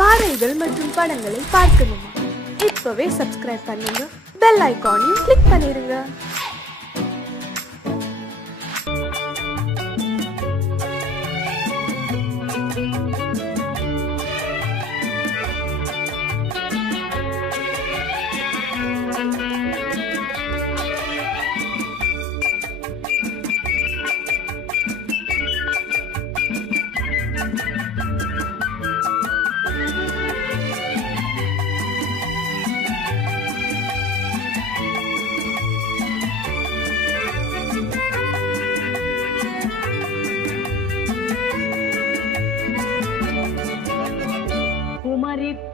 பாடல்கள் மற்றும் படங்களை பார்க்கணுமா? இப்பவே சப்ஸ்கிரைப் பண்ணுங்க, பெல் ஐகானையும் கிளிக் பண்ணிருங்க.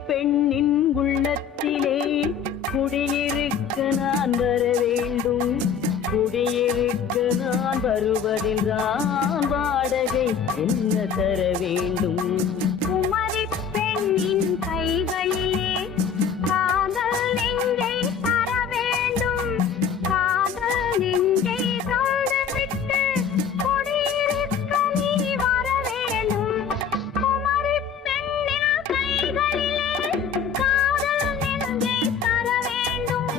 பெண்ணின் உள்ளத்திலே குடியிருக்க நான் வர வேண்டும். குடியிருக்க நான் வருவதென்றால் வாடகை என்ன தர வேண்டும்? குமரி பெண்ணின் கைகளிலே காதல் நெஞ்சை தர வேண்டும். காதல் நெஞ்சை தந்துவிட்டு குடியிருக்க நீ வர வேண்டும். குமரி பெண்ணின் கைகளிலே காதல் நெஞ்சை தர வேண்டும்.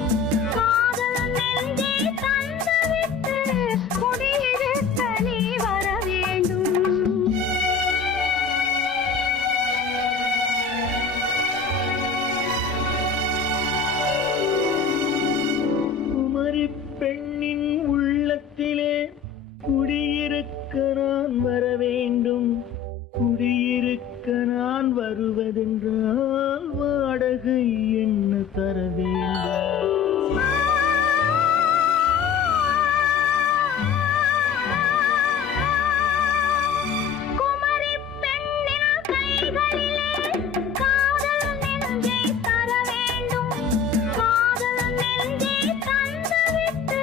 காதல் நெஞ்சை தந்துவிட்டு குடியிருக்க நீ வர வேண்டும். குமரி பெண்ணின் உள்ளத்திலே குடியிருக்க நான் வர வேண்டும். குடியிருக்க நான் வருவதென்றால் வாடகை என்ன தர வேண்டும்? குமரி பெண்ணின் கைகளிலே காதல் நெஞ்சை தர வேண்டும். காதல் நெஞ்சை தந்துவிட்டு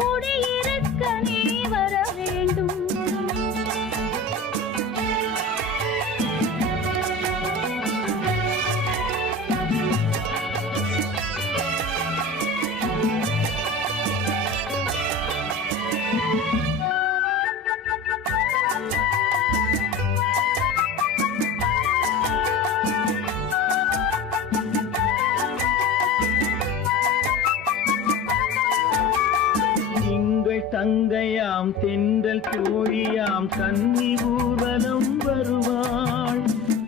குடியிருக்க நீ வர வேண்டும். திங்கள் தங்கையாம் தென்றல் தோழியாம் கன்னி ஊர்வலம் வருவாள்.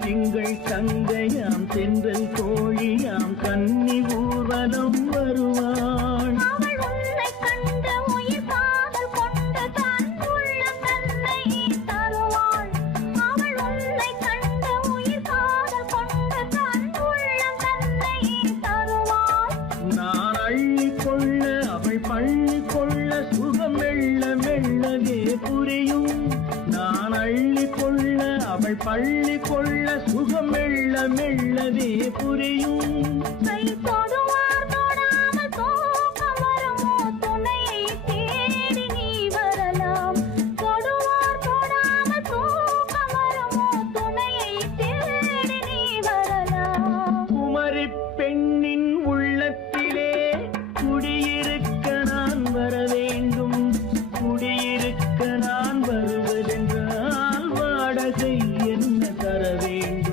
திங்கள் தங்கையாம் தென்றல் தோழியாம் கன்னி ஊர்வலம் வருவாள். அவள் உன்னை கண்டு உயிர் காதல் கொண்டு தன் உள்ளம் தன்னை தருவாள். அவள் உன்னை கண்டு உயிர் காதல் கொண்டு தன் உள்ளம் தன்னை தருவாள். நான் அள்ளி கொள்ள அவள் பள்ளி கொள்ள சுகம் மெல்ல மெல்லவே புரியும். நான் அள்ளி கொள்ள அவள் பள்ளி கொள்ள சுகம் மெல்ல மெல்லவே புரியும். கை தொடுவார் தொடாமல் தூக்கம் வருமோ? துணையை தேடி நீ வரலாம். தொடுவார் தொடாமல் தூக்கம் வருமோ? துணையை தேடி நீ வரலாம். குமரி பெண்ணின் உள்ளத்திலே குடியிருக்க நான் வர வேண்டும். குடியிருக்க நான் வருவதென்றால் வாடகை என்ன தர வேண்டும்?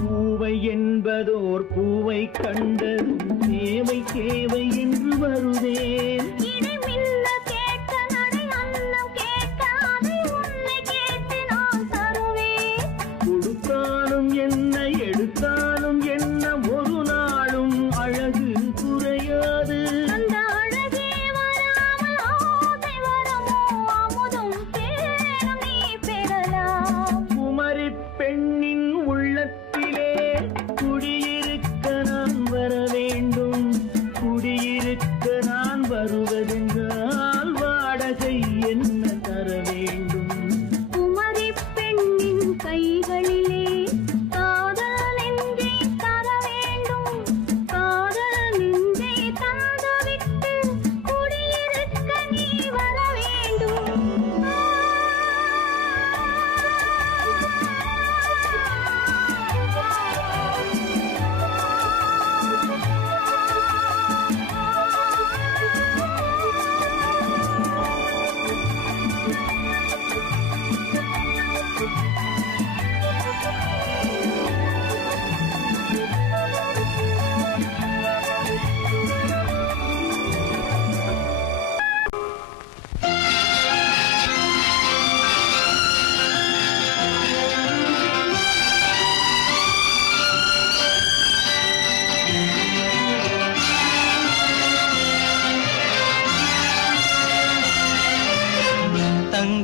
பூவை என்பதோர் பூவை கண்டது தேவை தேவை என்று வருவேன். இடி மின்ன கேட்க நடை அன்னம் கேட்க அதை உன்னை கேட்டு நான் தருவேன். கொடுத்தாலும் என்ன எடுத்தாலும் என்ன ஒரு நாளும் அழகு குறையாது. அந்த அழகே வராமல் ஆசை வரமோ? அமுதும் தேனும் நீ பெறலாம். குமரி பெண்ணின் உள்ளத்திலே குடியிருக்க நான் வர வேண்டும். குடியிருக்க நான் வருவது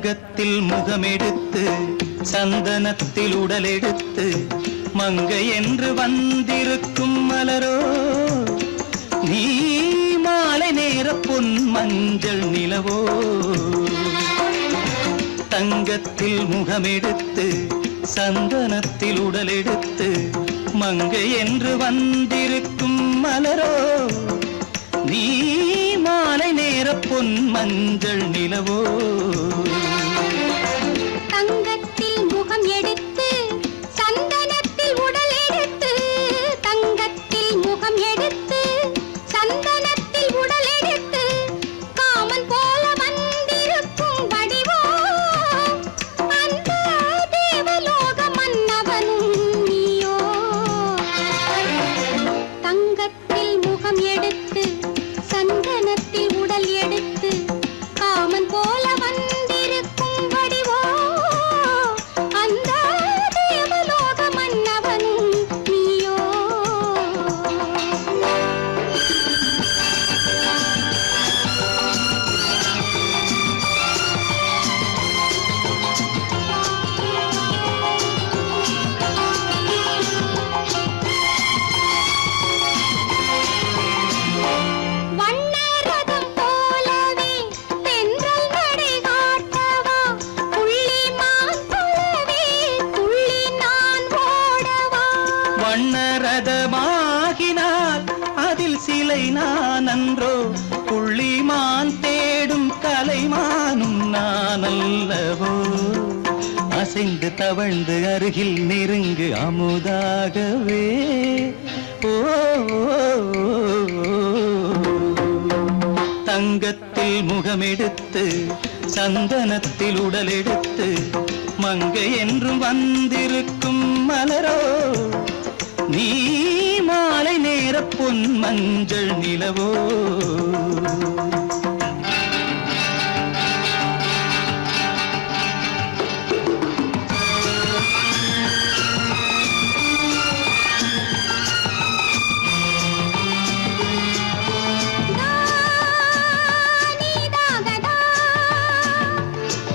தங்கத்தில் முகமெடுத்து சந்தனத்தில் உடலெடுத்து மங்கை என்று வந்திருக்கும் மலரோ நீ மாலை நேர பொன் மஞ்சள் நிலவோ தங்கத்தில் முகமெடுத்து சந்தனத்தில் உடலெடுத்து மங்கை என்று வந்திருக்கும் மலரோ நீ மாலை நேர பொன் மஞ்சள் நிலவோ தங்கத்தில் முகம் எடுத்து சந்தனத்தில் உடல் எடுத்து தங்கத்தில் முகம் எடுத்து சந்தனத்தில் உடல் எடுத்து காமன் போல வந்திருக்கும் வடிவோ அந்த தேவலோக மன்னவனும் நீயோ தங்கத்தில் முகம் எடுத்து சந்தனத்தில் உடல் எடுத்து காமன் போல வந்திருக்கும் வடிவோ அந்த தேவலோக மன்னவனும் நீயோ வண்ணரதம் போலவே தென்றல் நடை காட்டவா புள்ளிமான் போலவே துள்ளி நான் ஓடவா வண்ணரதமாகினால் அதில் சிலை நான் அன்றோ புள்ளிமான் தேடும் கலைமானும் நான் அல்லவோ அசைந்து தவழ்ந்து அருகில் நெருங்கு அமுதாகவே ஓ தங்கத்தில் முகமெடுத்து சந்தனத்தில் உடலெடுத்து மங்கை என்றும் வந்திருக்கும் மலரோ நீ மாலை நேர பொன் மஞ்சள் நிலவோ நீதாகதா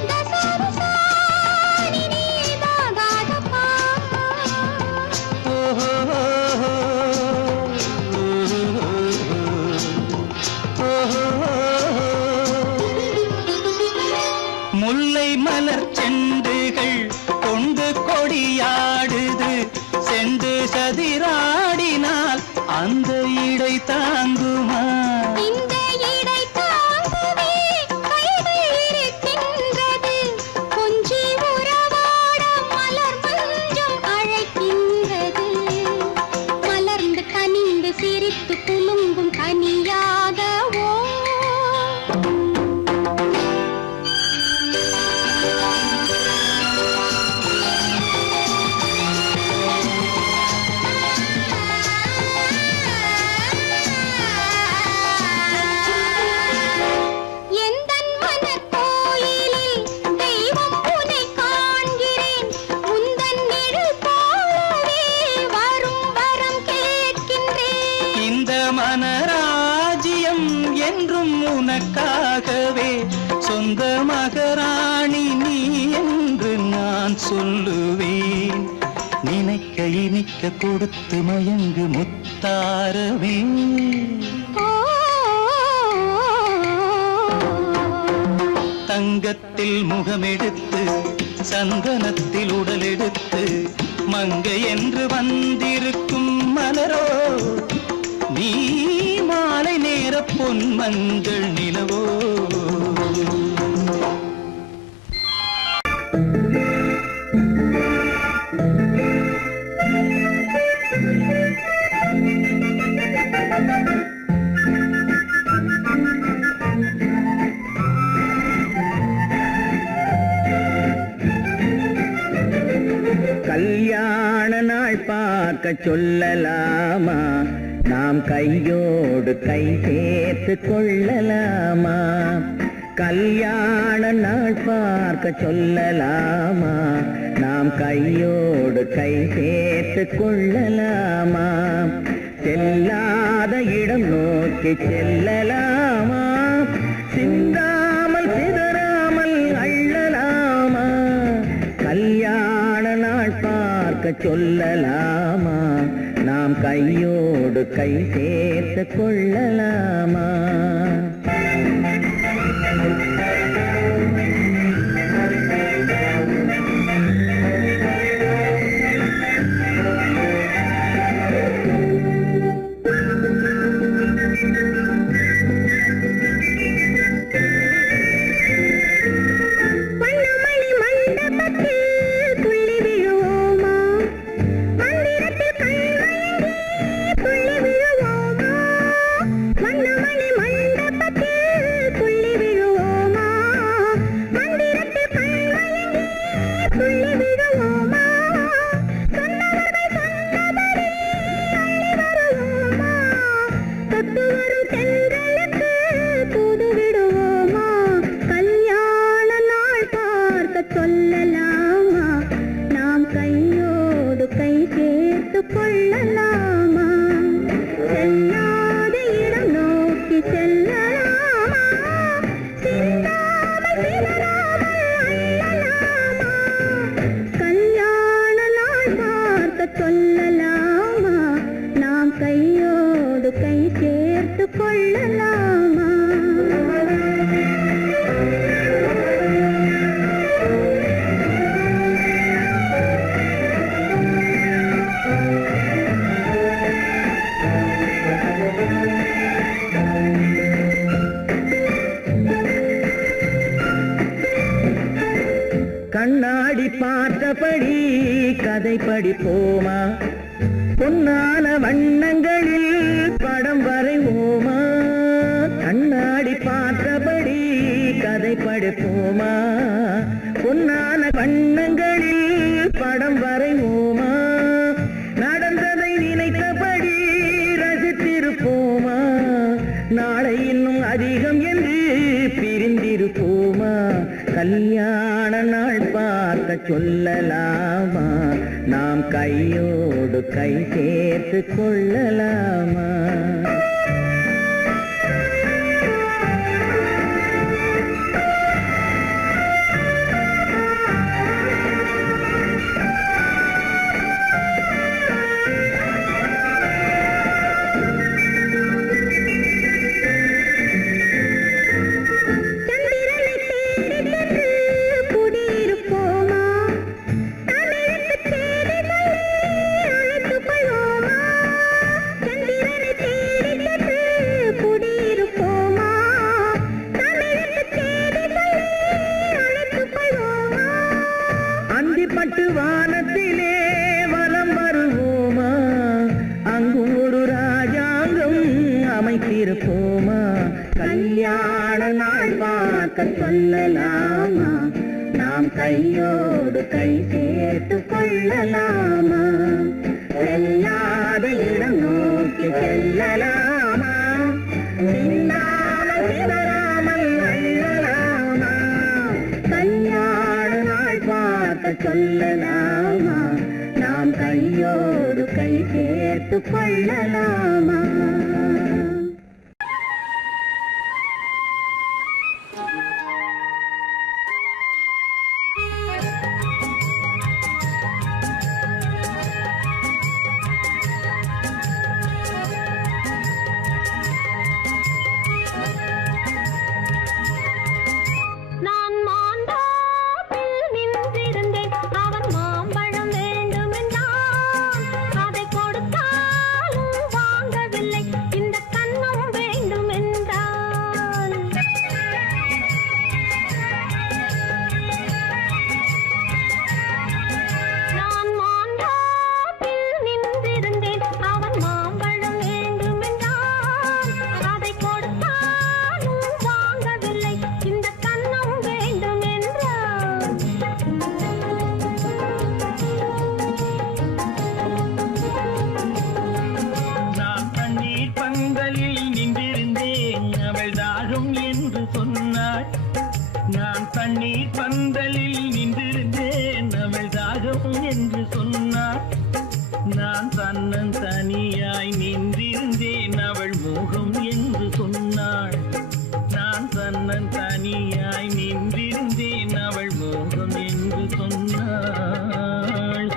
தசரசா நீதாகதப்பா முல்லை மலர் செண்டுகள் கொண்டு கொடியாடுது செண்டு சதிராடினால் அந்த இடை தாங்குமா இந்த இடை தாங்கவே கைகள் இருக்கின்றது கொஞ்சி உறவாட மலர் மஞ்சம் அழைக்கின்றது மலர்ந்து கனிந்து சிரித்து குலுங்கும் கனியாகவோ எந்தன் மனக்கோயிலில் தெய்வம் உன்னை காண்கிறேன் உந்தன் நிழல் போலவே வரும் வரம் கேட்கின்றேன் இந்த மனராஜ்யம் என்றும் உனக்காகவே சொந்த மகராணி நீ என்று நான் சொல்லுவேன் நினைக்க இனிக்க கொடுத்து மயங்கு முத்தாரவே தங்கத்தில் முகமெடுத்து சந்தனத்தில் உடலெடுத்து மங்கை என்று வந்திருக்கும் மலரோ நீ மாலை நேர பொன் மஞ்சள் நிலவோ கல்யாண நாள் பார்க்க சொல்லலாமா நாம் கையோடு கை சேர்த்து கொள்ளலாமா கல்யாண நாள் பார்க்க சொல்லலாமா நாம் கையோடு கை சேர்த்து கொள்ளலாமா செல்லாத இடம் நோக்கி செல்லலாமா சிந்தாமல் சிதறாமல் அள்ளலாமா சொல்லலாமா? நாம் கையோடு கை சேர்த்து கொள்ளலாமா? கண்ணாடி பார்த்தபடி கதை படிப்போமா? பொன்னான வண்ணங்களில் படம் வரைவோமா? கண்ணாடி பார்த்தபடி கதை படிப்போமா? பொன்னான வண்ணங்களில் படம் வரைவோமா? நடந்ததை நினைத்தபடி ரசித்திருப்போமா? நாளை இன்னும் அதிகம் என்று பிரிந்திருப்போமா? கல்யாண நாள் பார்க்க சொல்லலாமா? நாம் கையோடு கை சேர்த்து கொள்ளலாமா? பட்டு வானத்திலே வலம் வருவோமா? அங்கு ஒரு ராஜாங்கம் அமைத்திருப்போமா? கல்யாண நாள் பார்க்க சொல்லலாமா? நாம் கையோடு கை சேர்த்து கொள்ளலாமா? செல்லாத இடம் நோக்கி செல்லலாமா? சிந்தாமல் சிதறாமல் அள்ளலாமா? கல்யாண நாள் பார்க்க சொல்லலாமா? நாம் கையோடு கை சேர்த்து கொள்ளலாமா? தண்ணீர் பந்தலில் நின்றிருந்தேன் அவள் தாகம் என்று சொன்னாள். நான் தன்னன் தனியாய் நின்றிருந்தேன் அவள் மோகம் என்று சொன்னாள். நான் தன்னன் தனியாய் நின்றிருந்தேன் அவள் மோகம் என்று சொன்னாள்.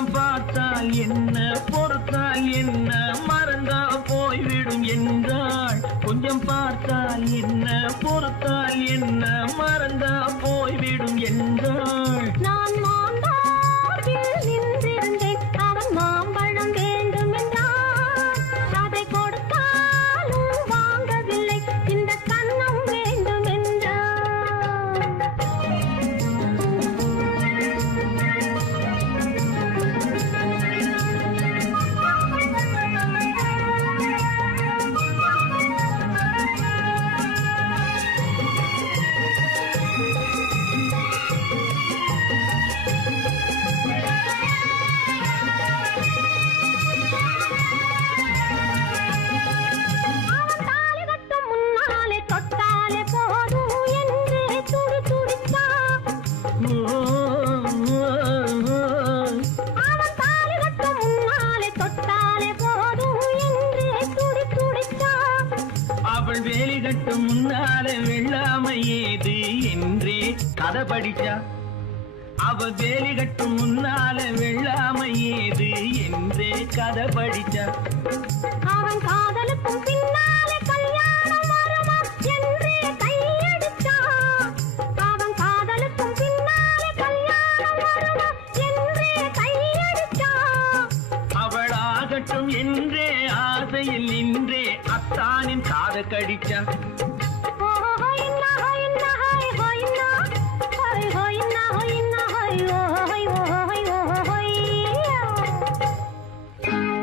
கொஞ்சம் பார்த்தால் என்ன பொறுத்தால் என்ன மறந்தா போய்விடும் என்றாள். கொஞ்சம் பார்த்தால் என்ன பொறுத்தால் என்ன மறந்தா போய்விடும் என்றாள். நான் மாந்தாவில் நின்றிருந்தேன் அவன் மாம்பழம் வேண்டும் என்றான். அதை கொடுத்தாலும் வாங்கவில்லை இந்த கன்னம் வேண்டும் என்றான். அவன் தாலி கட்டும் முன்னாலே தொட்டாலே போதும் என்றே துடி துடித்தான். அவன் தாலி கட்டும் முன்னாலே தொட்டாலே போதும் என்றே துடி துடித்தான். அவள் வேலி கட்டும் முன்னாலே வெள்ளாமை ஏது என்றே கதை படிச்சா. அவள் வேலி கட்டும் முன்னாலே வெள்ளாமை ஏது என்றே கதை படிச்சா. அவன் காதலுக்கும் பின்னாலே கல்யாணம் வருமா என்றே கையடித்தான். அவன் காதலுக்கும் பின்னாலே கல்யாணம் வருமா என்றே கையடித்தான். அவள் ஆகட்டும் என்றே ஆசையில் நின்றே அத்தானின் காத கடிச்சா.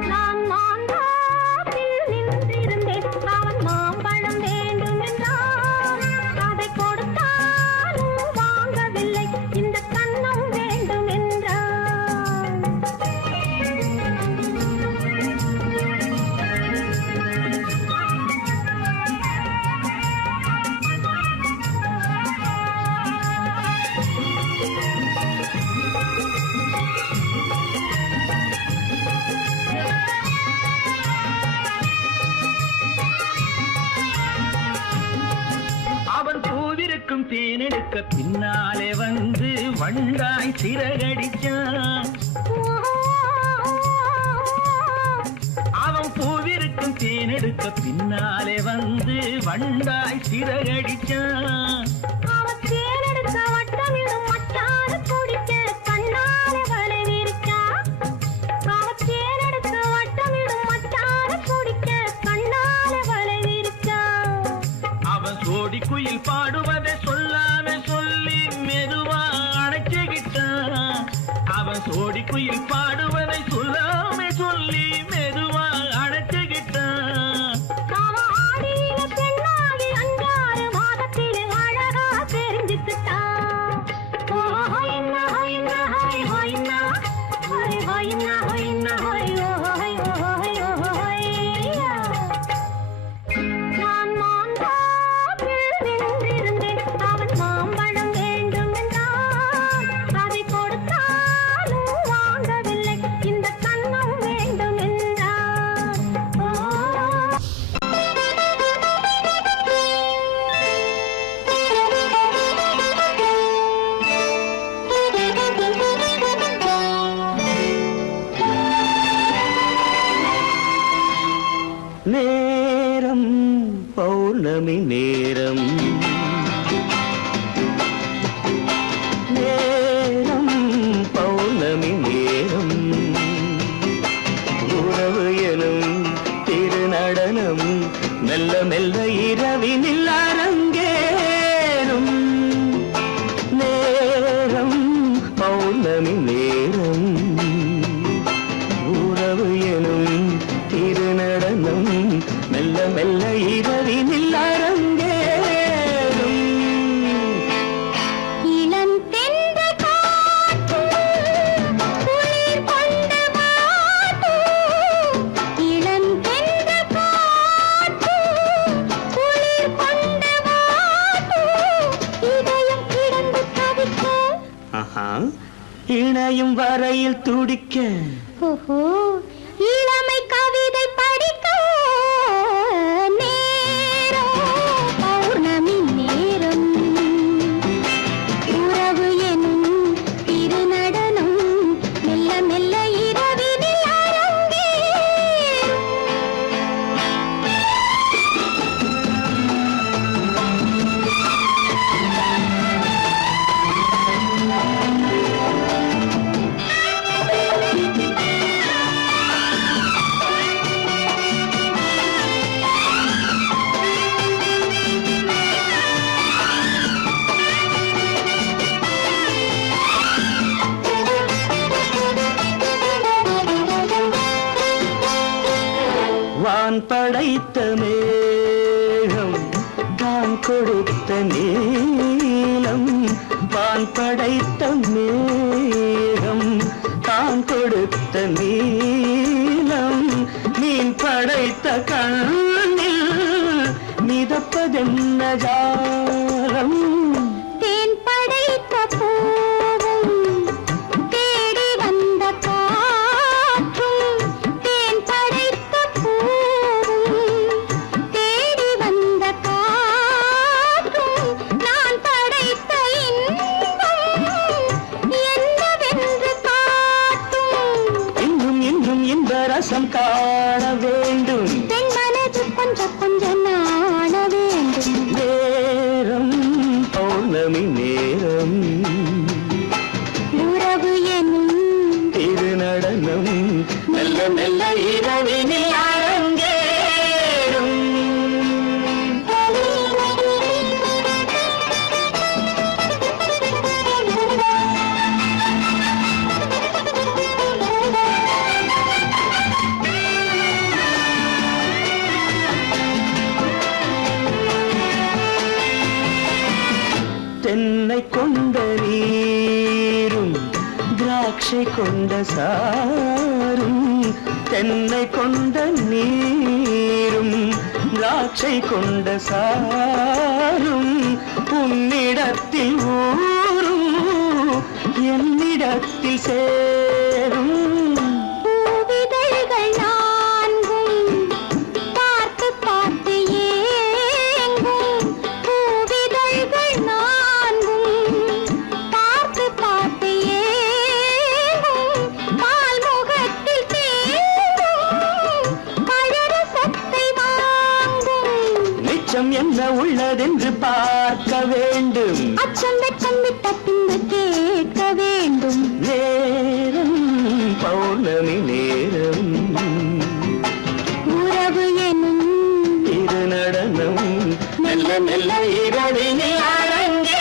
நான் மாந்தாவில் நின்றிருந்தேன் அவன் மாம்பழம் வேண்டும் என்றான். அதை கொடுத்தாலும் வாங்கவில்லை இந்த கன்னம் வேண்டும் என்றான். அவன் பூவிருக்கும் தேனெடுக்க பின்னாலே வந்து வண்டாய் சிறகடிச்சான். அவன் பூவிருக்கும் தேனெடுக்க பின்னாலே வந்து வண்டாய் சிறகடிச்சான். அவன் தேனெடுக்க வட்டமிடும் மச்சான குடிக்க கண்ணாலே வலை விரிச்சா. அவன் தேனெடுக்க வட்டமிடும் மச்சான குடிக்க கண்ணாலே வலை விரிச்சா. அவன் சோடி குயில் பாடுவதை சொல்லாம சொல்லி மெதுவா அணைச்சுக்கிட்டான். அவன் சோடி குயில் பாடுவதை சொல்லாம சொல்லி மெதுவா அணைச்சுக்கிட்டான். அவன் ஆடியில பெண்ணாகி 5-6 மாதத்திலே அழகா தெரிஞ்சுக்கிட்டான். ஹொய்னா ஹொய்னா ஹொய் ஹொய்னா ஹொய் ஹொய்னா ஹொய்னா ஹொய் ஹொய் ஹொய் ஹொய்யா. நான் மாந்தாவில் நின்றிருந்தேன் அவன் மாம்பழம் வேண்டும் என்றான். அதை கொடுத்தாலும் வாங்கவில்லை இந்த கன்னம் வேண்டும் என்றான். நேரம் பௌர்ணமி நேரம் நேரம் பௌர்ணமி நேரம் உறவு எனும் திருநடனம் மெல்ல மெல்ல இரவினில் அரங்கேறும் நேரம் பௌர்ணமி நேரம் உறவு எனும் திருநடனம் மெல்ல மெல்ல இரவினில் அரங்கேறும். இளம் தென்றல் காற்று குளிர் கொண்டு வாட்டும். இளம் தென்றல் காற்று குளிர் கொண்டு வாட்டும். இதயம் கிடந்து தவிக்க. ஆஹா, இணையும் வரையில் துடிக்க. ஓஹோ, இளமை கவிதை படிக்க நேரம் பௌர்ணமி நேரம். உறவு எனும் திருநடனம் மெல்ல மெல்ல வான் படைத்த மேகம் தான் கொடுத்த நீலம் வான் படைத்த மேகம் தான் கொடுத்த நீலம் மீன் படைத்த கண்ணில் மிதப்பதென்ன ஜாலம் தேன் படைத்த பூவும் தேடி வந்த காற்றும் தேன் படைத்த பூவும் தேடி வந்த காற்றும் நான் படைத்த இன்பம் என்னவென்று காட்டும் இன்னும் இன்னும் இந்த ரசம் காண வேண்டும் பெண் மனது கொஞ்சம் கொஞ்சம் நாண வேண்டும் நேரம் பௌர்ணமி நேரம் உறவு எனும் திருநடனம் மெல்ல மெல்ல இரவினில் அரங்கேறும் தென்னை கொண்ட நீரும் திராட்சை கொண்ட சாரும் தென்னை கொண்ட நீரும் திராட்சை கொண்ட சாரும் உன்னிடத்தில் ஊரும் என்னிடத்தில் சேரும் பூவிதழ்கள் நான்கும் பார்த்து பார்த்து ஏங்கும் பூவிதழ்கள் நான்கும் பார்த்து பார்த்து ஏங்கும் பால் முகத்தில் தேங்கும் பழரசத்தை வாங்கும் நிச்சம் என்ன உள்ளதென்று பார்க்க வேண்டும் அச்சம் வெட்கம் விட்ட பின்பு கேட்க வேண்டும் நேரம் பௌர்ணமி நேரம் உறவு எனும் திருநடனம் மெல்ல மெல்ல இரவினில் அரங்கேறும்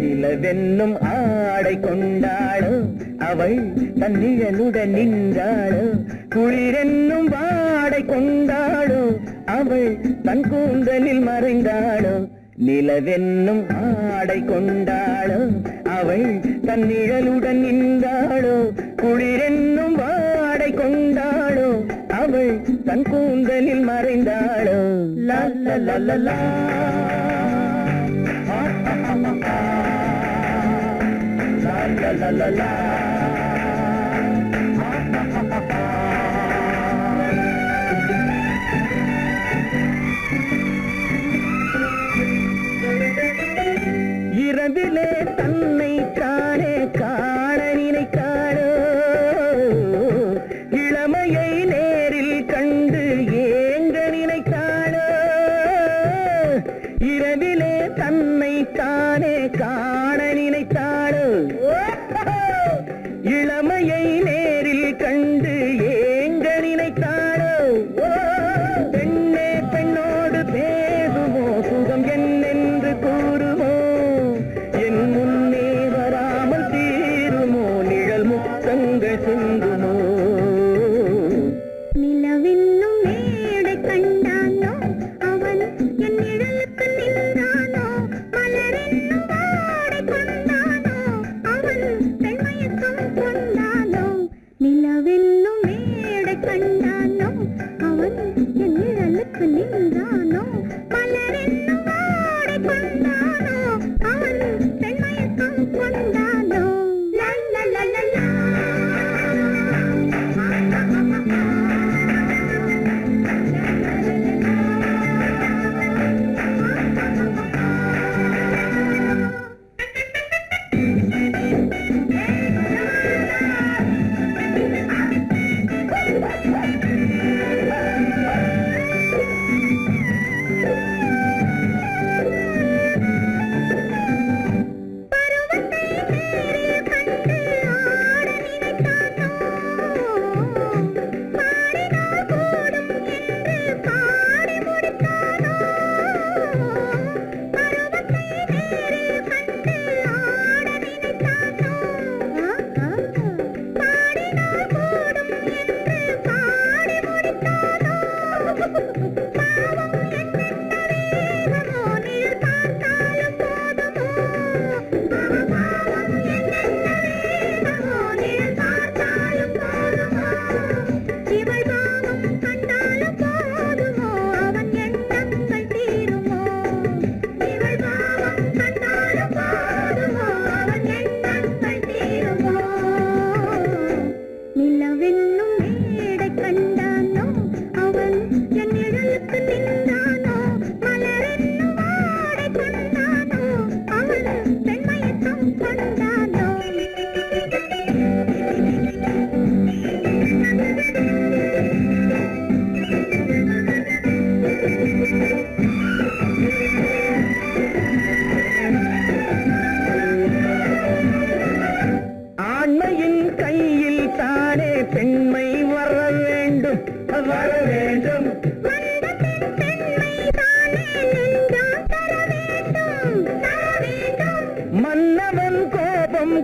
நிலவென்னும் ஆடை கொண்டாளோ அவள் தன் நிழலுடன் நின்றாளோ குளிரென்னும் வாடை கொண்டாளோ அவள் தன் கூந்தலில் மறைந்தாளோ நிலவென்னும் ஆடை கொண்டாளோ அவள் தன் நிழலுடன் நின்றாளோ குளிரென்னும் வாடை கொண்டாளோ அவள் தன் கூந்தலில் மறைந்தாளோ லா லா லா லா லா la la la la இரவிலே தன்னை தானே காண நினைத்தாளோ இளமையை நேரில் கண்டு ஏங்க நினைத்தாளோ இரவிலே தன்னை தானே காண நினைத்தாளோ இளமையை நேரில் கண்டு ஏங்க நினைத்தாளோ பெண்ணே பெண்ணோடு பேசுமோ சுகம் என்னென்று கூறுமோ என் முன்னே வராமல் தீருமோ நிழல் முத்தங்கள் சிந்துமோ நிலவென்னும் மேடை கண்டானோ அவன் என் நிழலுக்கு நின்றானோ மலரென்னும் வாடை கொண்டானோ அவன் பெண்மயக்கம் கொண்டானோ நிலவென்னும் மேடை கண்டானோ அவன் என் நிழலுக்கு நின்றானோ மலரென்னும் வாடை கொண்டானோ அவன் பெண்மயக்கம் கொண்டானோ லா லா லா லா லா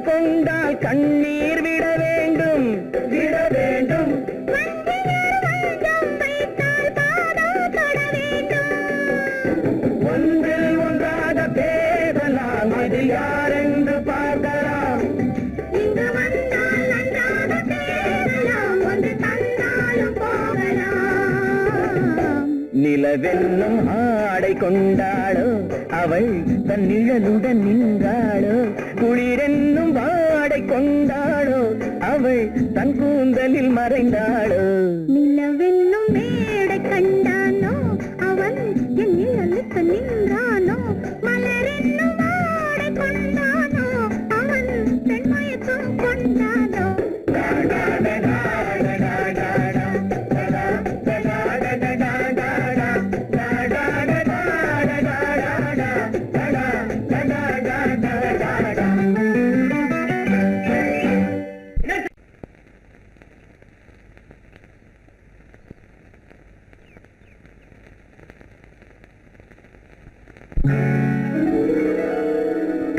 கொண்டால் கண்ணீர் விட வேண்டும் விட வேண்டும். ஒன்றில் ஒன்றாக பேசலாம், அது யாரென்று பார்க்கலாம். இங்கு வந்தால் நன்றாக பேசலாம், ஒன்று தந்தாலும் போகலாம். நிலவென்னும் ஆடை கொண்டாளோ அவள் தன் நிழலுடன் நின்றாளோ, குளிரென்னும் வாடை கொண்டாளோ அவள் தன் கூந்தலில் மறைந்தாளோ. நிலவென்னும் மேடை கண்டானோ அவன் என் நிழலுக்கு நின்றானோ, மலரென்னும் வாடை கொண்டானோ அவன் பெண்மயக்கம் கொண்டானோ.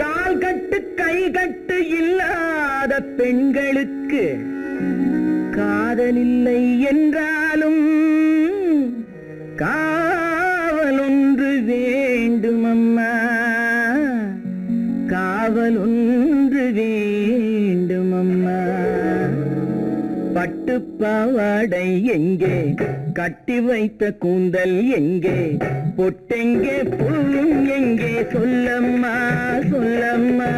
கால் கட்டு கை கட்டு இல்லாத பெண்களுக்கு காதலில்லை என்றாலும் காவல் ஒன்று வேண்டும் அம்மா, காவல் ஒன்று வேண்டும் அம்மா. பட்டு பாவாடை எங்கே, கட்டி வைத்த கூந்தல் எங்கே, பொட்டெங்கே பூவும் எங்கே, சொல்லம்மா சொல்லம்மா.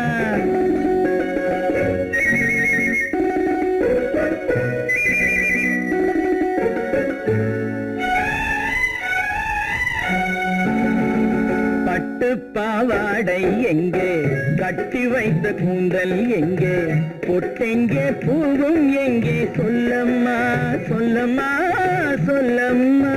பட்டு பாவாடை எங்கே, கட்டி வைத்த கூந்தல் எங்கே, பொட்டெங்கே பூவும் எங்கே, சொல்லம்மா சொல்லம்மா சொல்லம்மா.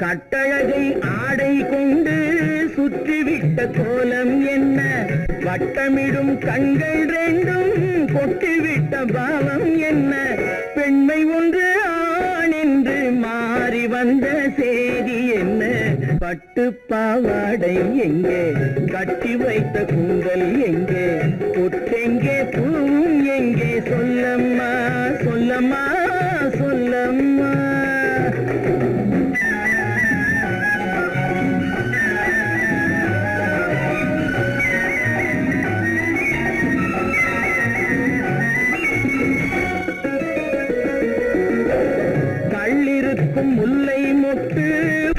கட்டழகை ஆடை கொண்டு சுற்றிவிட்ட கோலம் என்ன, வட்டமிடும் கண்கள் ரெண்டும் கொட்டிவிட்ட பாவம் என்ன, பெண்மை ஒன்று ஆண் என்று மாறி வந்த செய்தி என்ன. பட்டு பாவாடை எங்கே, கட்டி வைத்த கூந்தல் எங்கே, பொட்டெங்கே பூவும் எங்கே, சொல்லம்மா சொல்லம்மா சொல்லம்மா. கள்ளிருக்கும் முல்லை மொட்டு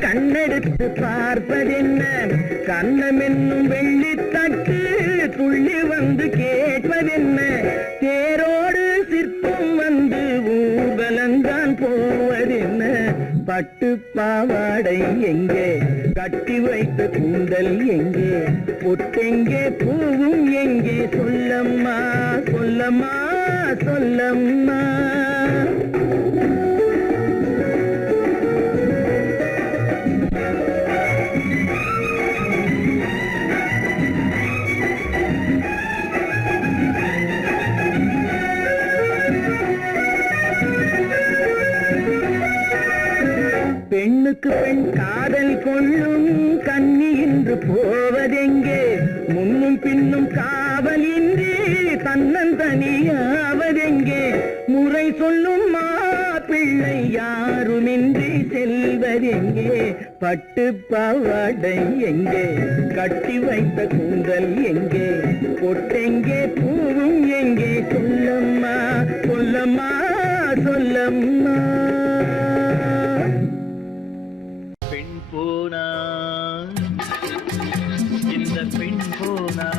கண்ணெடுத்து பார்ப்பதென்ன, கண்ணம் என்னும் வெள்ளித்தட்டு துள்ளி வந்து கேட்பதென்ன, தேரோடு சிற்பம் வந்து ஊர்வலந்தான் போவதென்ன. பட்டு பாவாடை எங்கே, கட்டி வைத்த கூந்தல் எங்கே, பொட்டெங்கே பூவும் எங்கே, சொல்லம்மா சொல்லம்மா சொல்லம்மா. பெண்ணுக்கு பெண் காதல் கொள்ளும் கன்னி என்று போவதெங்கே, முன்னும் பின்னும் காவலின்றி தன்னந்தனியாவதெங்கே, முறை சொல்லும் மாப்பிள்ளை யாருமின்றி செல்வதெங்கே. பட்டு பாவாடை எங்கே, கட்டி வைத்த கூந்தல் எங்கே, பொட்டெங்கே பூவும் எங்கே, சொல்லம்மா சொல்லம்மா சொல்லம்மா. பெண் போனா இந்த பெண் போனா,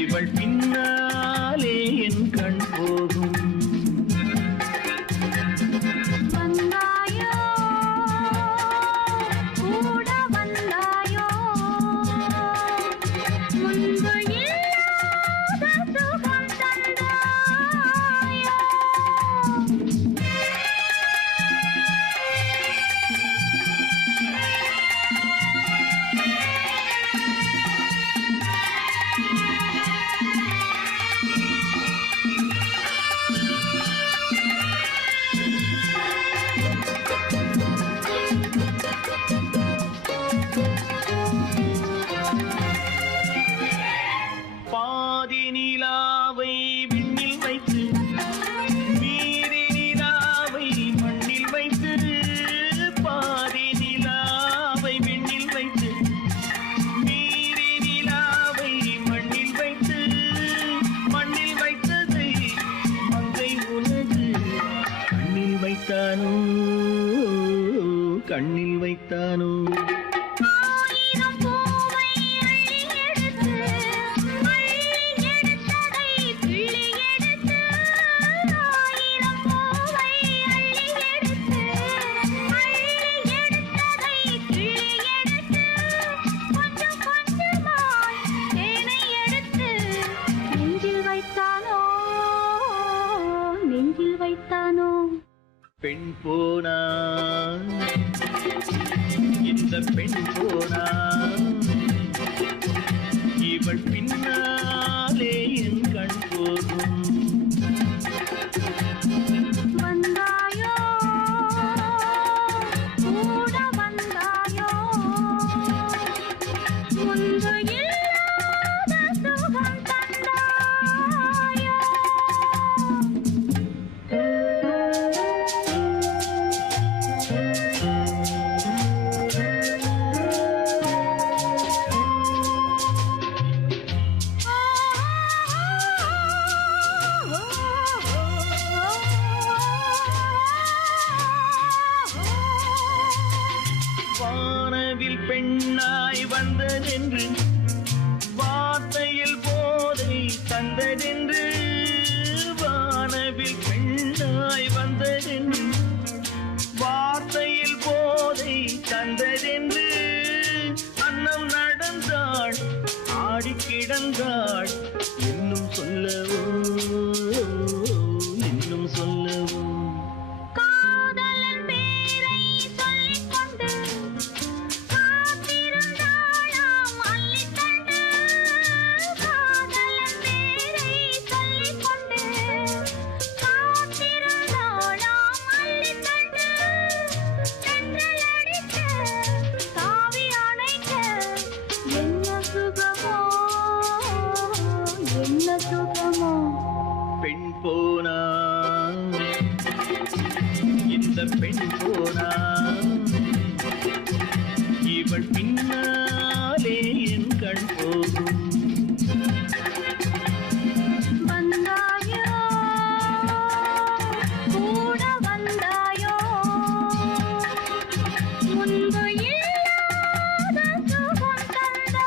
இவள் பின்னாலே என் கண் போகும். வந்தாயோ கூட வந்தாயோ, முன்பு இல்லாத சுகம் தந்தாயோ. வைத்தானோ கண்ணில் வைத்தானோ ஆயிரம் பூவை அள்ளி எடுத்து அள்ளி எடுத்ததை கிள்ளி எடுத்து ஆயிரம் பூவை அள்ளி எடுத்து அள்ளி எடுத்ததை கிள்ளி எடுத்து கொஞ்சம் கொஞ்சமாய் தேனை எடுத்து நெஞ்சில் வைத்தானோ நெஞ்சில் வைத்தானோ பெண் போனா இந்த பெண் போனா இவள் பின்னாலே என் கண் போகும் வந்தாயோ கூட வந்தாயோ முன்பு இல்லாத சுகம் தந்தாயோ வானவில் பெண்ணாய் வந்ததென்று வார்த்தையில் போதை தந்ததென்று வானவில் பெண்ணாய் வந்ததென்று வார்த்தையில் போதை தந்ததென்று அன்னம் நடந்தாள் ஆடி கிடந்தாள் இன்னும் சொல்லவோ இன்னும் சொல்லவோ காதலன் பேரை சொல்லிக் கொண்டு காத்திருந்தாளாம் அள்ளித்தண்டு காதலன் பேரை சொல்லிக் கொண்டு காத்திருந்தாளாம் அள்ளித்தண்டு தென்றல் அடிக்க தாவி அணைக்க என்ன சுகமோ என்ன சுகமோ பெண் போனா இந்த பெண் போனா இவள் பின்னாலே என் கண் போகும் வந்தாயோ கூட வந்தாயோ முன்பு இல்லாத சுகம் தந்தாயோ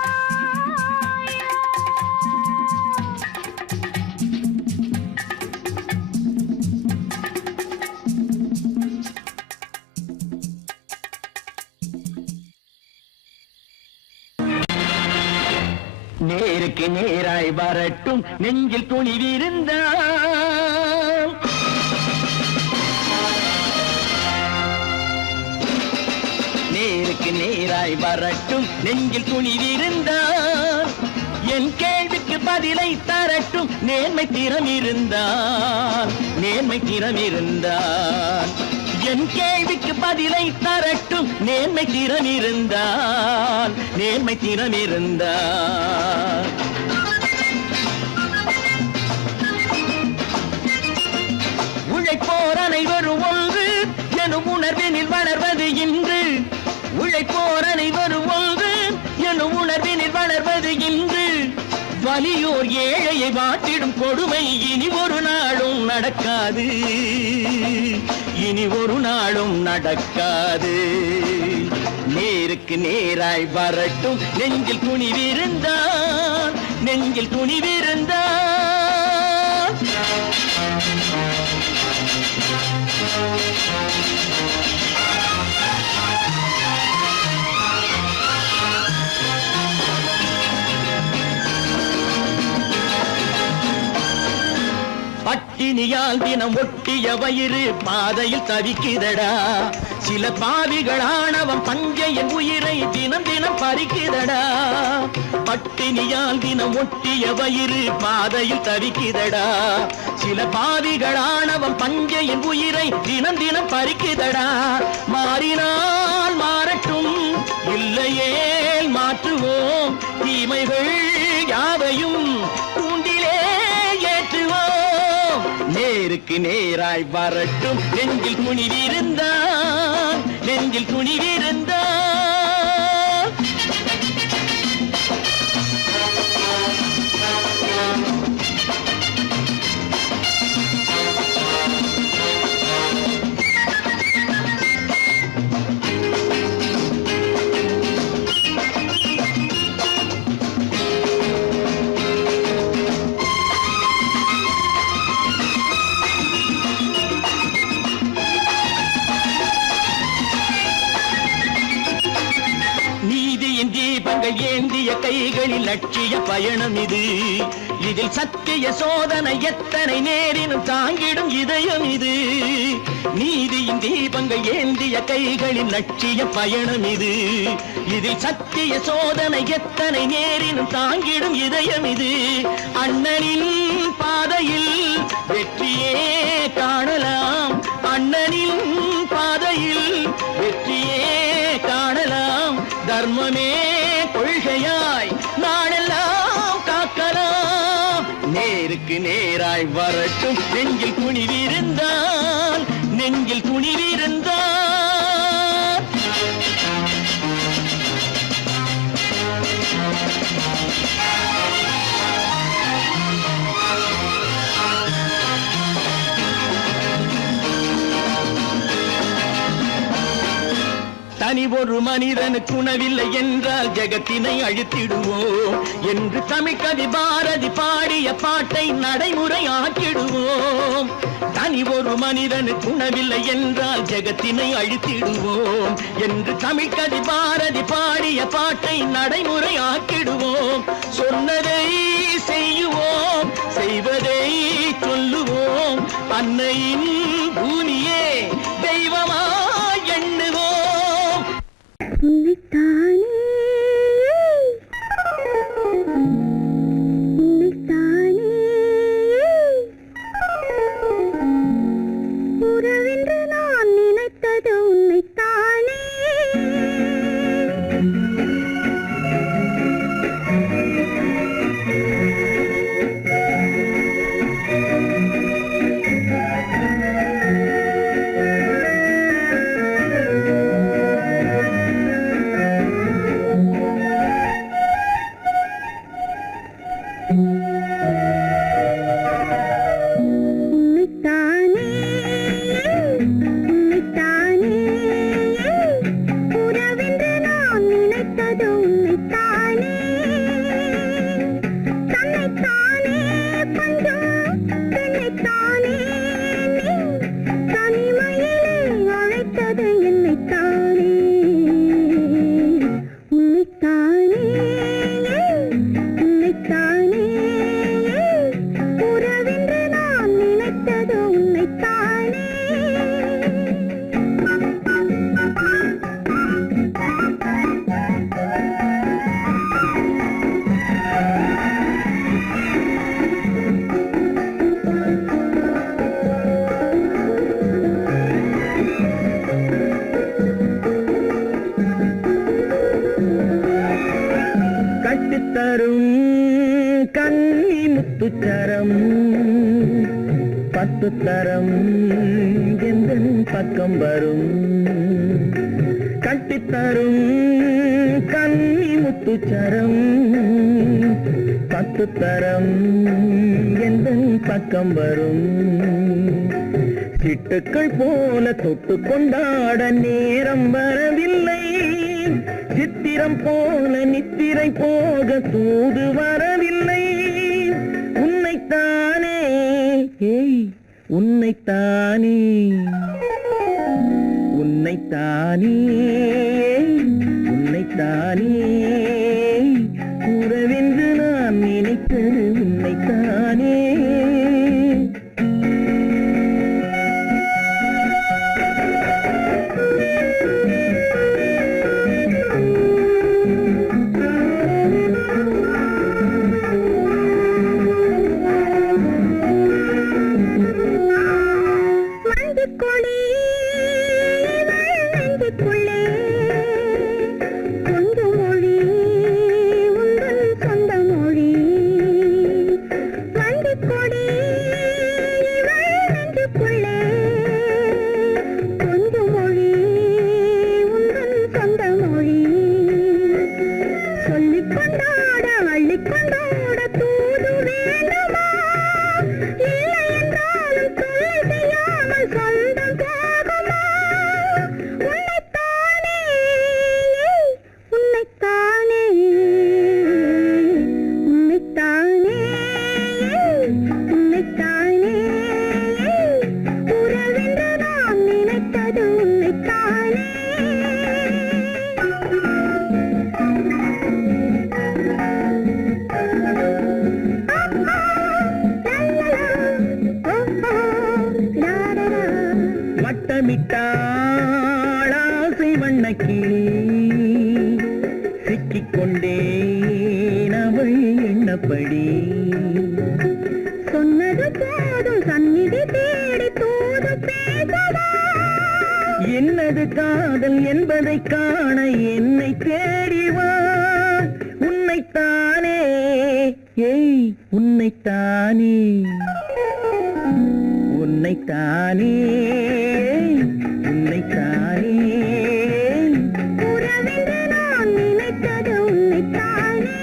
நேருக்கு நேராய் வரட்டும் நெஞ்சில் துணிவிருந்தால் நேருக்கு நேராய் வரட்டும் நெஞ்சில் துணிவிருந்தால் என் கேள்விக்கு பதிலை தரட்டும் நேர்மை திறம் இருந்தால் நேர்மை திறம் இருந்தால் என் கேள்விக்கு பதிலை தரட்டும் நேர்மை திறம் இருந்தால் நேர்மை திறம் இருந்தால் உழைப்போர் அனைவரும் ஒன்று எனும் உணர்வினில் வளர்வது இன்று உழைப்போர் அனைவரும் ஒன்று எனும் உணர்வினில் வளர்வது இன்று வலியோர் ஏழையை வாட்டிடும் கொடுமை இனி ஒரு நாளும் நடக்காது இனி ஒரு நாளும் நடக்காது நேருக்கு நேராய் வரட்டும் நெஞ்சில் துணிவிருந்தால் நெஞ்சில் துணிவிருந்தால் பட்டினியால் தினம் ஒட்டிய வயிறு பாதையில் தவிக்குதடா சில பாவிகளானவன் பஞ்சையின் உயிரை தினம் தினம் பறிக்குதடா பட்டினியால் தினம் ஒட்டிய வயிறு பாதையில் தவிக்குதடா சில பாவிகளானவன் பஞ்சையின் உயிரை தினம் தினம் பறிக்குதடா மாறினால் மாறட்டும் இல்லையே மாற்றுவோம் தீமைகள் யாவையும் கூண்டிலே ஏற்றுவோம் நேருக்கு நேராய் வரட்டும் நெஞ்சில் துணிவிருந்தால் நெஞ்சில் துணிவிருந்தால் தீபங்கள் ஏந்திய கைகளில் லட்சிய பயணம் இது. இதில் சத்திய சோதனை எத்தனை நேரினும் தாங்கிடும் இதயம் இது. நீதியின் தீபங்கள் ஏந்திய கைகளில் லட்சிய பயணம் இது. இதில் சத்திய சோதனை எத்தனை நேரினும் தாங்கிடும் இதயம் இது. அண்ணனின் பாதையில் வெற்றியே காணலாம். அண்ணனின் பாதையில் வெற்றியே காணலாம். தர்மமே கொள்கையாய் நாடெல்லாம் காக்கலாம். நேருக்கு நேராய் வரட்டும் நெஞ்சில் துணிவிருந்தால், நெஞ்சில் துணிவிருந்தால். தனி ஒரு மனிதனுக்கு உணவில்லை என்றால் ஜெகத்தினை அழித்திடுவோம் என்று தமிழ்கவி பாரதி பாடிய பாட்டை நடைமுறையாக்கிடுவோம். தனி ஒரு மனிதனுக்கு உணவில்லை என்றால் ஜெகத்தினை அழித்திடுவோம் என்று தமிழ்கவி பாரதி பாடிய பாட்டை நடைமுறையாக்கிடுவோம். சொன்னதை செய்யுவோம், செய்வதை சொல்லுவோம். அன்னையின் பூமியே தெய்வமா எண்ணுவோம். உன்னைத்தானே உன்னைத்தானே உறவென்று நான் நினைத்தது உன்னைத்தானே. முத்துச்சரம் பத்து தரம் எந்தன் பக்கம் வரும். கட்டித்தரும் கன்னி முத்துச்சரம் பத்து தரம் எந்தன் பக்கம் வரும். சிட்டுக்கள் போல தொட்டு கொண்டாட நேரம் வரவில்லை. சித்திரம் போல நித்திரை போக தூது வரவில்லை. உன்னைத்தானே ஏய் உன்னைத்தானே உன்னைத்தானே உன்னைத்தானே கூறவென்று நான் நினைத்தது உன்னைத்தானே. மஞ்சள் கொடி நெஞ்சுக்குள்ளே கணக்கிலே சிக்கிக்கொண்டேன் அவள் எண்ணப்படி. சொன்னது போதும் சந்நிதி தேடி தூது பேசவா? என்னது காதல் என்பதை காண என்னை தேடிவா. உன்னைத்தானே ஏய் உன்னைத்தானே உன்னைத்தானே உன்னைத்தானே உறவென்று நான் நினைத்தது உன்னைத்தானே.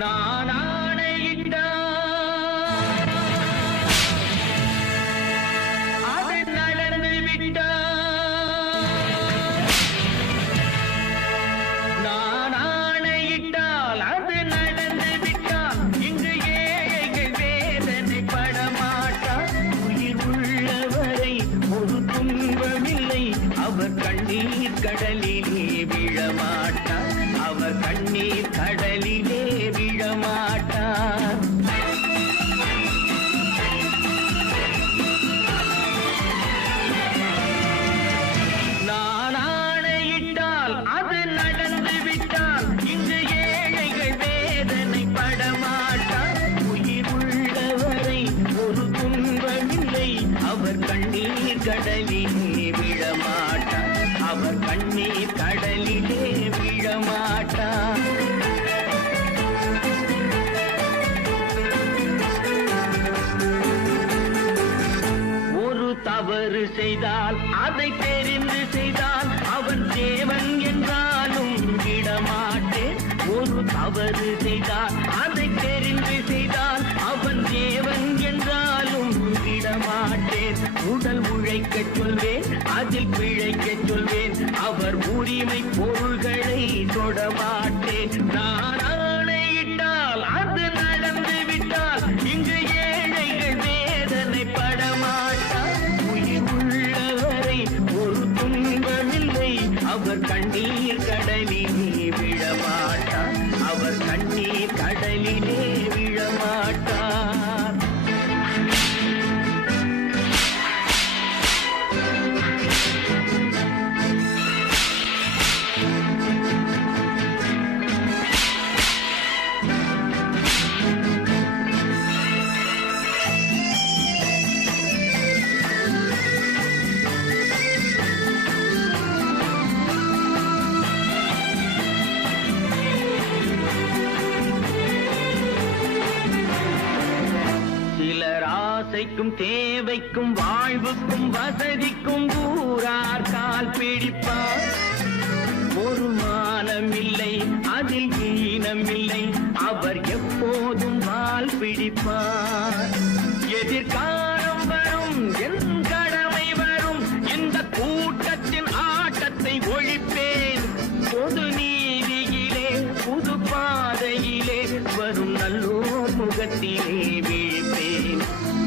நான் ஆணையிட்டால் அது நடந்து விட்டால். நான் ஆணையிட்டால் அது நடந்து விட்டால். இங்கு ஏழைகள் வேதனை படமாட்டார். உயிர் உள்ளவரை ஒரு துன்பமில்லை. அவர் கண்ணீர் கடலிலே விழமாட்டார். அவர் கண்ணீர் கடலிலே விழமாட்டார். நான் ஆணையிட்டால் அது நடந்து விட்டால். இங்கு ஏழைகள் வேதனை படமாட்டார். உயிர் உள்ளவரை ஒரு துன்பமில்லை. அவர் கண்ணீர் கடலிலே விழமாட்டார். அவர் கண்ணீர் கடலிலே விழமாட்டார். ஒரு தவறு செய்தால் அதை தெரிந்து செய்தால் அவன் தேவன் என்றாலும் விடமாட்டேன். ஒரு தவறு செய்தால் அதை தெரிந்து செய்தால் அவன் தேவன் என்றாலும் விடமாட்டேன். உடல் உழைக்கச் சொல்வேன், அதில் பிழைக்கச் சொல்வேன். அவர் உரிமை பொருள்களை தொடமாட்டேன். நான் ஆணையிட்டால் அது நடந்து விட்டால். இங்கு ஏழைகள் வேதனை படமாட்டார். உயிர் உள்ளவரை ஒரு துன்பமில்லை. அவர் கண்ணீர் கடலிலே விழமாட்டார். அவர் கண்ணீர் கடலிலே விழமாட்டார். சிலர் ஆசைக்கும் தேவைக்கும் வாழ்வுக்கும் வசதிக்கும் ஊரார் கால் பிடிப்பார். ஒரு மானமில்லை, அதில் ஈனமில்லை. அவர் எப்போதும் வால் பிடிப்பார். எதிர்காலம் வரும், என் கடமை வரும். இந்த கூட்டத்தின் ஆட்டத்தை ஒழிப்பேன். பொது நீதியிலே புது பாதையிலே வரும் நல்லோர் முகத்திலே விழிப்பேன்.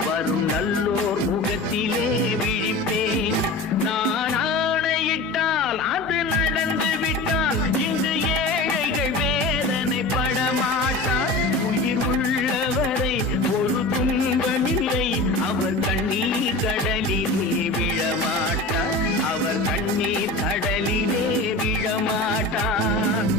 வரும் நல்லோர் முகத்திலே விழிப்பேன். நான் ஆணையிட்டால் அது நடந்து விட்டால். இங்கு ஏழைகள் வேதனை படமாட்டார். உயிர் உள்ளவரை ஒரு துன்பமில்லை. அவர் கண்ணீர் கடலிலே விழமாட்டார். அவர் கண்ணீர் கடலிலே விழமாட்டார்.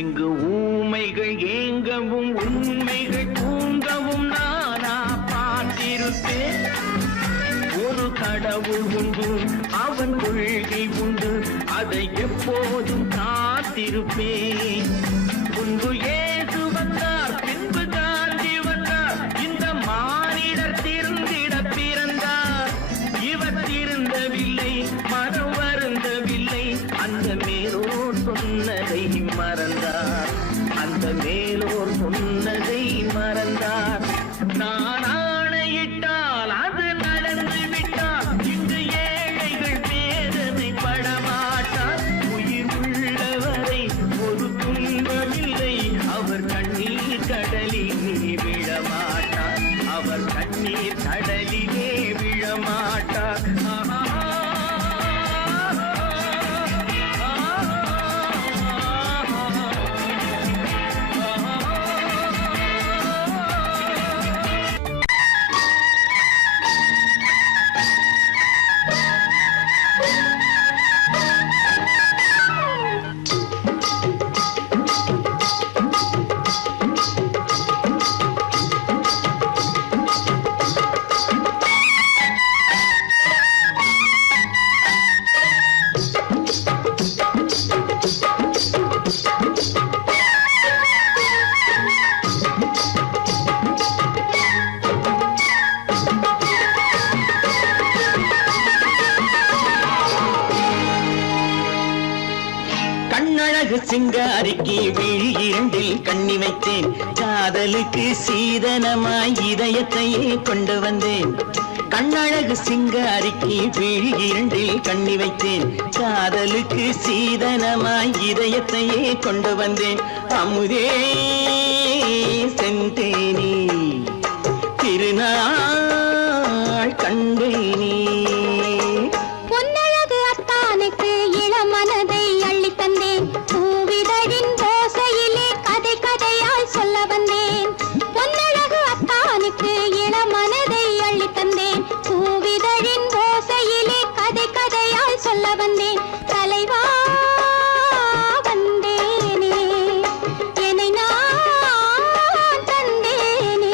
இங்கு ஊமைகள் ஏங்கவும் உண்மைகள் தூங்கவும் நானா பார்த்திருப்பேன். ஒரு கடவுள் உண்டு, அவன் கொள்கை உண்டு. அதை எப்போதும் காத்திருப்பேன். முன்பு இயேசு வந்தார், பின்பு காந்தி வந்தார். இந்த மானிடர் திருந்திட பிறந்தார். இவர் திருந்தவில்லை, மனம் வருந்தவில்லை. அந்த மேலோர் சொன்னதை மறந்தார். அந்த மேலோர் சொன்னதை மறந்தார். நான் ஆணையிட்டால் அது நடந்து விட்டால். இங்கு ஏழைகள் வேதனை படமாட்டார். உயிர் உள்ளவரை ஒரு துன்பமில்லை. கண்ணீர் கடலிலே விழமாட்டார். கண்ணழகு சிங்காரிக்கு விழி இரண்டில் கண்ணி வைத்தேன். காதலுக்கு சீதனமாய் இதயத்தையே கொண்டு வந்தேன். கண்ணழகு சிங்காரிக்கு விழி இரண்டில் கண்ணி வைத்தேன். காதலுக்கு சீதனமாய் இதயத்தையே கொண்டு வந்தேன். அமுதே செந்தேனே திருநாள் கண்டேனே. பொன்னழகு அத்தானுக்கு இளமனதை அள்ளித் தந்தேன். பூவிதழின் ஓசையிலே கதை கதையாய் சொல்ல வந்தேன். பொன்னழகு அத்தானுக்கு இளமனதை அள்ளித் தந்தேன். பூவிதழின் ஓசையிலே கதை கதையாய் சொல்ல வந்தேன். தலைவா வந்தேனே என்னை நான் தந்தேனே.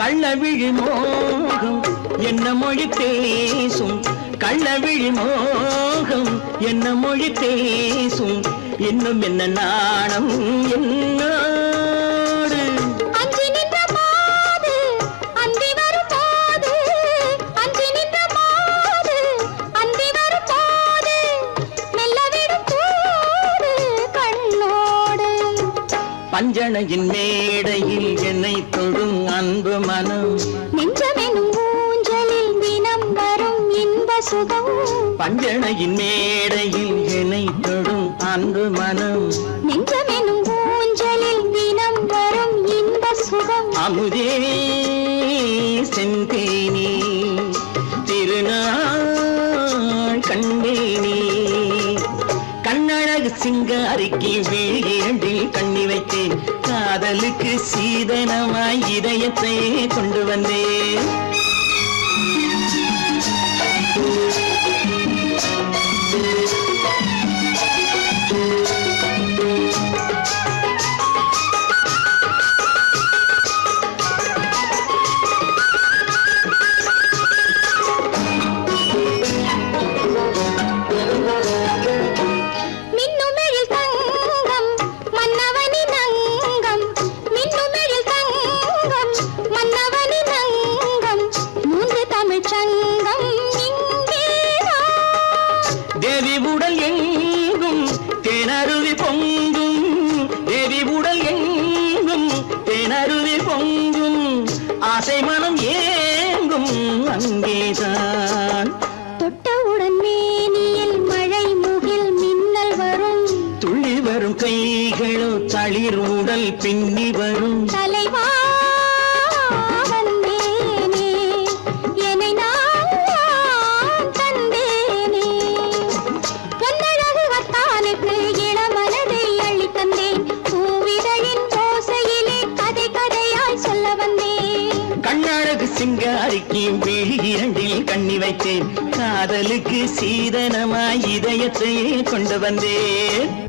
கள்ளவிழி மோகம் என்ன மொழி பேசும். கள்ளவிழி மோகம் என்ன மொழி பேசும். இன்னும் என்ன நாணம் என்னோடு. அஞ்சி நின்ற மாது அந்தி வரும் போது, அஞ்சி நின்ற மாது அந்தி வரும் போது, மெல்ல விடும் போது கண்ணோடு. பஞ்சணையின் மேடையில் என்னை தொடும் அன்பு மனம். நெஞ்சமெனும் ஊஞ்சலில் தினம் வரும் இன்ப சுகம். பஞ்சணையின் மேடையில் என்னை தொடும் அன்பு மனம். நெஞ்சமெனும் ஊஞ்சலில் தினம் வரும் இன்ப சுகம். அமுதே செந்தேனே திருநாள் கண்டேனே. கண்ணழகு சிங்காரிக்கு விழி இரண்டில் கண்ணி வைத்தேன். காதலுக்கு சீதனமாய் இதயத்தையே கொண்டு வந்தேன். மின்னுமெழில் தங்கம் மன்னவனின் அங்கம். மின்னுமெழில் தங்கம் மன்னவனின் அங்கம். மூன்று தமிழ்ச் சங்கம் இங்கேதான். தேவி உடல் எங்கும் தேனருவி பொங்கும். தேவி உடல் எங்கும் தேனருவி பொங்கும். ஆசை மனம் ஏங்கும் அங்கேதான். தொட்டவுடன் மேனியில் மழை முகில் மின்னல் வரும். துள்ளி வரும் கைகளோ தளிர் உடல் பின்னி வரும். தலைவா வந்தேனே என்னை நான் தந்தேனே. பொன்னழகு அத்தானுக்கு இளமனதை அள்ளித் தந்தேன். பூவிதழின் ஓசையிலே கதை கதையாய் சொல்ல வந்தேன். கண்ணழகு சிங்காரிக்கு விழி இரண்டில் கண்ணி வைத்தேன். காதலுக்கு சீதனமாய் இதயத்தையே கொண்டு வந்தேன்.